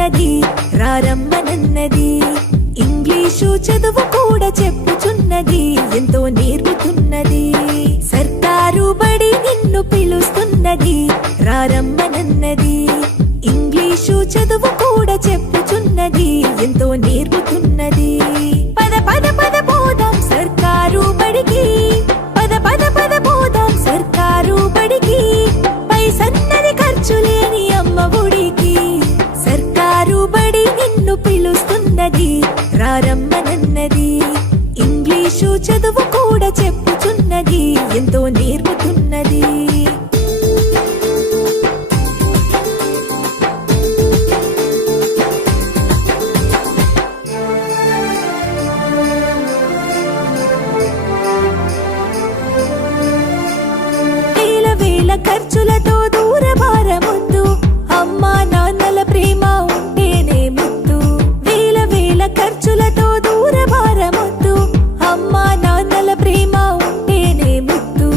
పిలుస్తున్నది రారమ్మనన్నది. English చదువు కూడా చెప్పుచున్నది, ఎంతో నేర్పుతున్నది. సర్కారు బడి నిన్ను పిలుస్తున్నది రారమ్మనన్నది. ఇంగ్లీషు చదువు కూడా చెప్పుచున్నది, ఎంతో నేర్పుతున్నది. పద పద పద పోదాం సర్కారు బడికి, పద పద పద పోదాం సర్కారు బడికి. పైసన్నది ఖర్చు లేని అమ్మ ఒడికి. సర్కారు బడి నిన్ను పిలుస్తున్నది రారమ్మనన్నది. ఇంగ్లీషు చదువు కూడా చెప్పుచున్నది, ఎంతో నేర్పుతున్నది. ఖర్చులతో దూరభారమొద్దు, అమ్మా నాన్నల ప్రేమ ఉంటేనే ముద్దు. వేల వేల ఖర్చులతో దూరభారమొద్దు, అమ్మా నాన్నల ప్రేమ ఉంటేనే ముద్దు.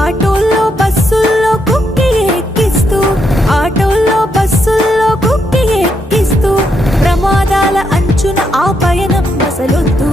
ఆటోల్లో బస్సుల్లో కుక్కి ఎక్కిస్తూ, ఆటోల్లో బస్సుల్లో కుక్కి ఎక్కిస్తూ, ప్రమాదాల అంచున ఆ పయనం అసలొద్దు.